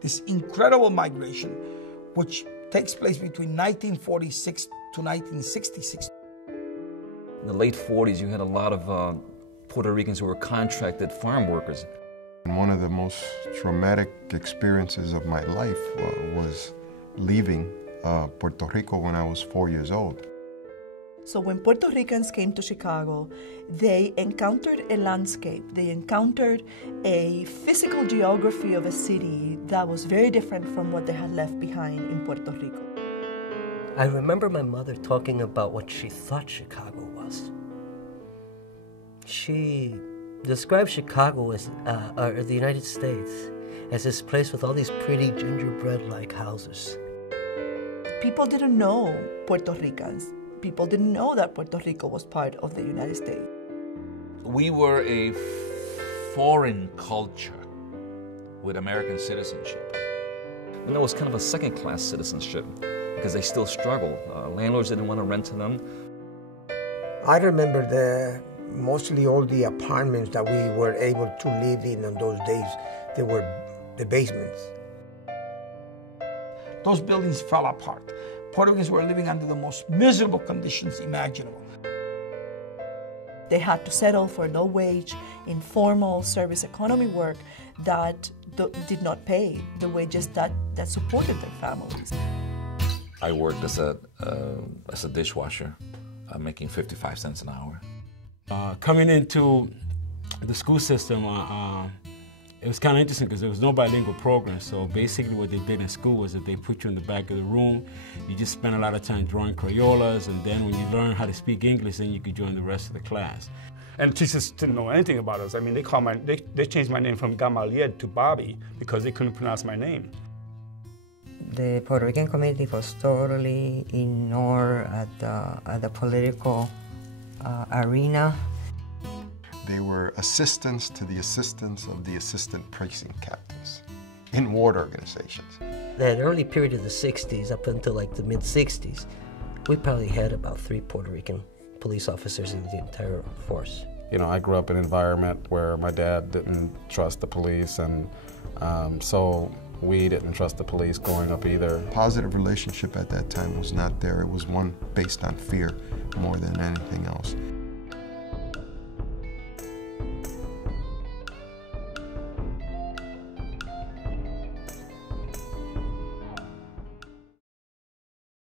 this incredible migration, which takes place between 1946 to 1966. In the late 40s, you had a lot of Puerto Ricans who were contracted farm workers. And one of the most traumatic experiences of my life was leaving Puerto Rico when I was 4 years old. So when Puerto Ricans came to Chicago, they encountered a landscape, they encountered a physical geography of a city that was very different from what they had left behind in Puerto Rico. I remember my mother talking about what she thought Chicago was. She described Chicago as, or the United States, as this place with all these pretty gingerbread-like houses. People didn't know Puerto Ricans. People didn't know that Puerto Rico was part of the United States. We were a foreign culture with American citizenship. And that was kind of a second-class citizenship because they still struggled. Landlords didn't want to rent to them. I remember mostly all the apartments that we were able to live in those days, they were the basements. Those buildings fell apart. Puerto Ricans were living under the most miserable conditions imaginable. They had to settle for low-wage, informal service economy work that did not pay the wages that supported their families. I worked as a dishwasher, making 55 cents an hour. Coming into the school system, it was kind of interesting because there was no bilingual program. So basically what they did in school was that they put you in the back of the room. You just spent a lot of time drawing Crayolas, and then when you learn how to speak English, then you could join the rest of the class. And teachers didn't know anything about us. I mean, they changed my name from Gamaliel to Bobby because they couldn't pronounce my name. The Puerto Rican community was totally ignored at the political arena. They were assistants to the assistants of the assistant precinct captains in ward organizations. That early period of the 60s up until like the mid-60s, we probably had about 3 Puerto Rican police officers in the entire force. You know, I grew up in an environment where my dad didn't trust the police, and so we didn't trust the police growing up either. Positive relationship at that time was not there. It was one based on fear more than anything else.